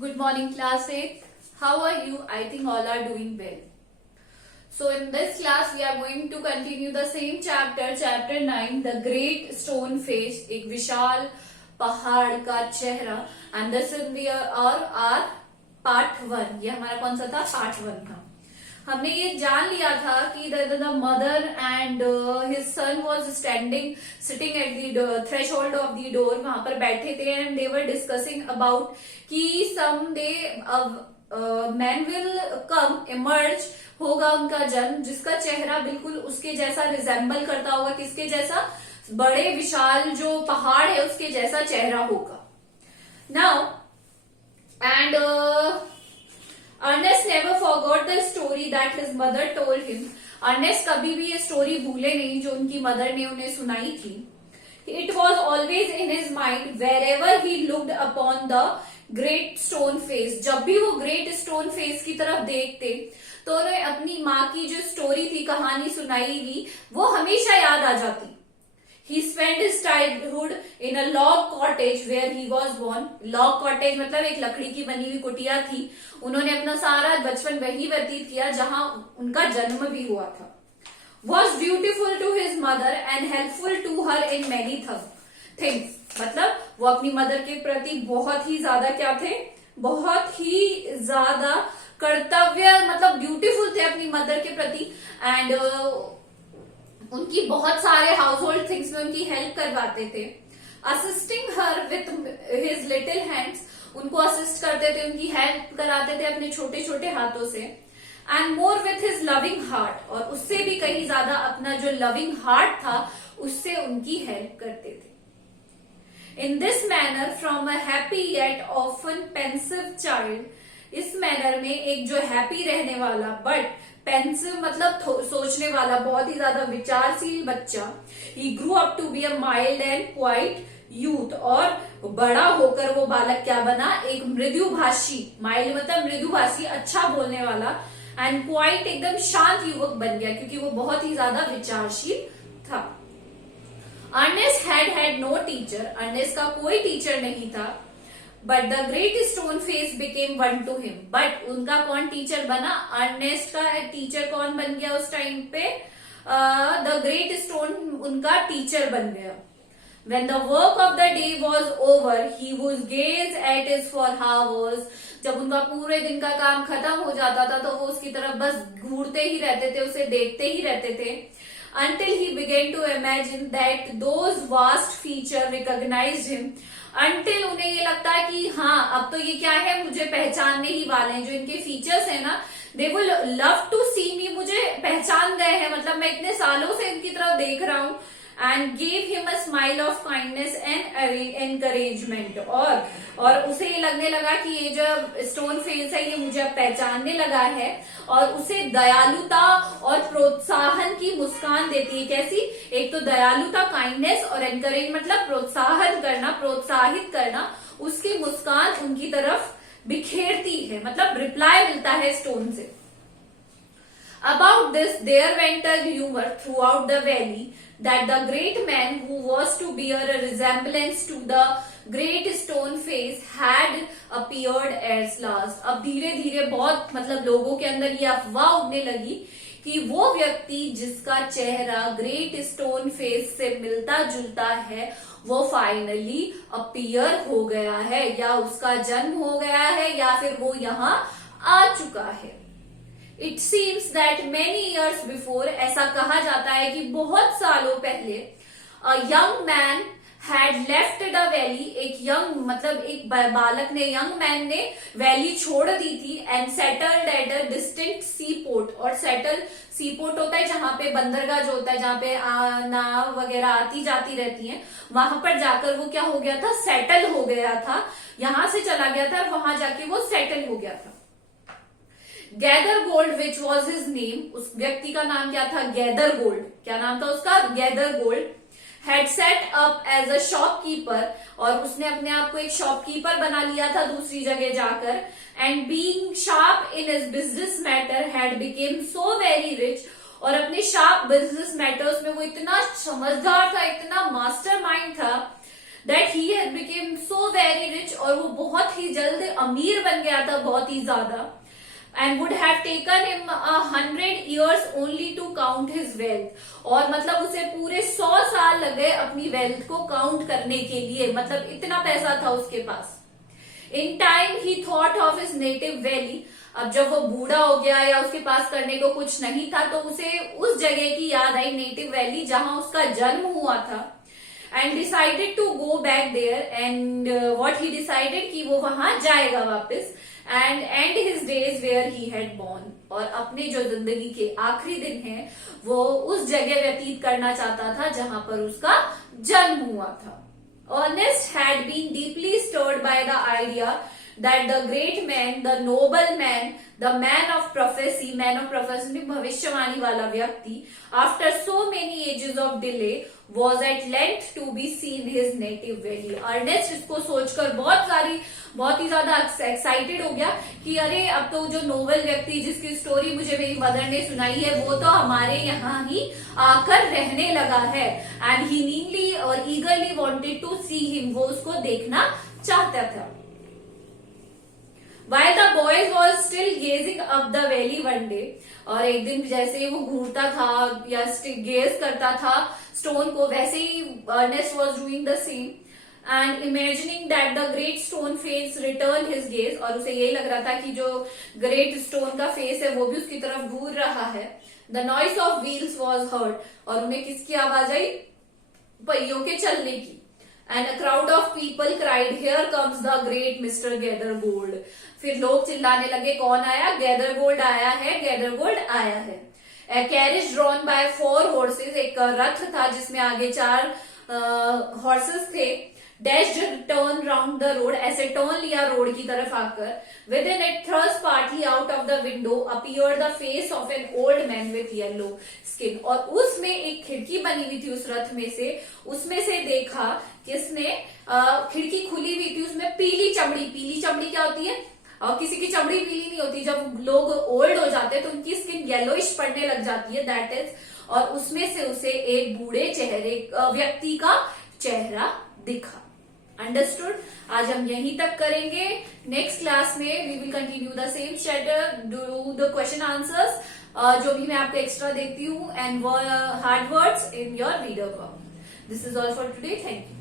Good morning, class 8. How are you? I think all are doing well. So in this class, we are going to continue the same chapter 9, the Great Stone Face, एक विशाल पहाड़ का चेहरा. And this is the our part 1. ये हमारा कौन सा था? part 1 था. हमने ये जान लिया था कि the mother and his son was sitting at the threshold of the door. वहां पर बैठे थे and they were discussing about कि someday man will come, emerge, होगा उनका जन्म जिसका चेहरा बिल्कुल उसके जैसा रिजेंबल करता होगा. किसके जैसा? बड़े विशाल जो पहाड़ है उसके जैसा चेहरा होगा. Now and Ernest never forgot the story that his mother told him. Ernest कभी भी ये स्टोरी भूले नहीं जो उनकी मदर ने उन्हें सुनाई थी. It was always in his mind wherever he looked upon the great stone face. जब भी वो great stone face की तरफ देखते तो उन्हें अपनी माँ की जो स्टोरी थी, कहानी सुनाई हुई, वो हमेशा याद आ जाती. He spent his childhood in a log cottage where he was born. Log cottage मतलब एक लकड़ी की बनी हुई कुटिया थी. उन्होंने अपना सारा बचपन वही व्यतीत किया जहां उनका जन्म भी हुआ था. Was beautiful to his mother and helpful to her in many things. मतलब वो अपनी मदर के प्रति बहुत ही ज्यादा क्या थे? बहुत ही ज्यादा कर्तव्य मतलब ब्यूटीफुल थे अपनी मदर के प्रति. एंड उनकी बहुत सारे हाउस होल्ड थिंग्स में उनकी हेल्प करवाते थे. Assisting her with his little hands, उनको असिस्ट करते थे, उनकी हेल्प कराते थे अपने छोटे छोटे हाथों से. And more with his loving heart, और उससे भी कहीं ज्यादा अपना जो लविंग हार्ट था उससे उनकी हेल्प करते थे. In this manner from a happy yet often pensive child, इस मैनर में एक जो हैप्पी रहने वाला बट पेंसिव मतलब सोचने वाला, बहुत ही ज्यादा विचारशील बच्चा, he grew up to be a mild and quiet youth, और बड़ा होकर वो बालक क्या बना? एक मृदुभाषी, माइल्ड मतलब मृदुभाषी, अच्छा बोलने वाला, एंड क्वाइट एकदम शांत युवक बन गया क्योंकि वो बहुत ही ज्यादा विचारशील था. Ernest had no teacher, Ernest का कोई टीचर नहीं था. But the great stone face became one to him, बट उनका कौन टीचर बना? अर्नेस्ट का टीचर कौन बन गया उस टाइम पे? द ग्रेट स्टोन उनका टीचर बन गया. When the work of the day was over, he would gaze at it for hours. जब उनका पूरे दिन का काम खत्म हो जाता था तो वो उसकी तरफ बस घूरते ही रहते थे, उसे देखते ही रहते थे. Until he began to imagine that those vast features recognized him. Until उन्हें ये लगता है कि हाँ अब तो ये क्या है, मुझे पहचानने ही वाले हैं, जो इनके फीचर्स है ना, they will love to see me, मुझे पहचान गए हैं, मतलब मैं इतने सालों से इनकी तरफ देख रहा हूँ. And gave him a smile of kindness and encouragement. और उसे ये लगने लगा कि ये जो स्टोन फेस है ये मुझे अब पहचानने लगा है, और उसे दयालुता और प्रोत्साहन की मुस्कान देती है. कैसी? एक तो दयालुता, काइंडनेस, और एनकरेज मतलब प्रोत्साहन करना, प्रोत्साहित करना, उसकी मुस्कान उनकी तरफ बिखेरती है, मतलब रिप्लाई मिलता है स्टोन से. About this there went a rumor throughout the valley that the great man who was to bear a resemblance to the great stone face had appeared at last. अब धीरे धीरे बहुत मतलब लोगों के अंदर ये अफवाह उड़ने लगी कि वो व्यक्ति जिसका चेहरा ग्रेट स्टोन फेस से मिलता जुलता है वो फाइनली अपीयर हो गया है, या उसका जन्म हो गया है, या फिर वो यहाँ आ चुका है. It seems that many years before, ऐसा कहा जाता है कि बहुत सालों पहले, a young man had left the valley, एक यंग मतलब एक बालक ने, यंग मैन ने वैली छोड़ दी थी, and settled at a distant seaport. और सेटल सीपोर्ट होता है जहां पे बंदरगाह जो होता है, जहां पे नाव वगैरह आती जाती रहती हैं, वहां पर जाकर वो क्या हो गया था? सेटल हो गया था. यहां से चला गया था और वहां जाके वो सेटल हो गया था. Gathergold which was his name, उस व्यक्ति का नाम क्या था? Gathergold. क्या नाम था उसका? Gathergold. Had set up as a shopkeeper, और उसने अपने आप को एक शॉपकीपर बना लिया था दूसरी जगह जाकर. And being sharp in his business matter had became so very rich, और अपने शार्प बिजनेस मैटर्स में वो इतना समझदार था, इतना मास्टरमाइंड था that he had became so very rich, और वो बहुत ही जल्द अमीर बन गया था, बहुत ही ज्यादा, and would have taken him 100 years only to count his wealth. और मतलब उसे पूरे 100 साल लगे अपनी वेल्थ को काउंट करने के लिए, मतलब इतना पैसा था उसके पास. In time he thought of his native valley. अब जब वो बूढ़ा हो गया या उसके पास करने को कुछ नहीं था, तो उसे उस जगह की याद आई, नेटिव वैली, जहां उसका जन्म हुआ था. And decided to go back there, and what he decided कि वो वहां जाएगा वापस, and and his days where he had born, और अपने जो जिंदगी के आखिरी दिन हैं वो उस जगह व्यतीत करना चाहता था जहां पर उसका जन्म हुआ था. Ernest had been deeply stirred by the idea that the great man, the noble man, the man of prophecy में भविष्यवाणी वाला व्यक्ति, after so many ages of delay, was at length to be seen his native valley. Ernest इसको सोचकर बहुत ही ज्यादा excited हो गया कि अरे अब तो जो नोबल व्यक्ति जिसकी स्टोरी मुझे मेरी मदर ने सुनाई है वो तो हमारे यहाँ ही आकर रहने लगा है. एंड ही नीडली और eagerly wanted to see him, वो उसको देखना चाहता था. While the boys was still gazing up the valley one day, और एक दिन जैसे वो घूरता था या गेज करता था स्टोन को, वैसे ही Ernest was doing the same, and imagining that the great stone face return his gaze, और उसे यही लग रहा था कि जो ग्रेट स्टोन का फेस है वो भी उसकी तरफ घूर रहा है. The noise of wheels was heard, और उन्हें किसकी आवाज आई? पहियों के चलने की. And a crowd of people cried, "Here comes the great Mr. Gathergold." फिर लोग चिल्लाने लगे, कौन आया? Gathergold आया है, Gathergold आया है. A carriage drawn by 4 horses, एक रथ था जिसमें आगे 4 हॉर्सेस थे. Dashed turn round the road, ऐसे टर्न लिया रोड की तरफ आकर. Within it, thrust partly out of the window, appeared the face of an old man with yellow skin. और उसमें एक खिड़की बनी हुई थी उस रथ में से, उसमें से देखा किसने, खिड़की खुली हुई थी, उसमें पीली चमड़ी क्या होती है? और किसी की चमड़ी पीली नहीं होती, जब लोग ओल्ड हो जाते हैं तो उनकी स्किन येलोइश पड़ने लग जाती है, दैट इज. और उसमें से उसे एक बूढ़े व्यक्ति का चेहरा दिखा. अंडरस्टूड? आज हम यहीं तक करेंगे. नेक्स्ट क्लास में we will continue the same chapter, do the question answers, जो भी मैं आपको एक्स्ट्रा देती हूँ, and hard words in your reader com. This is all for today. Thank you.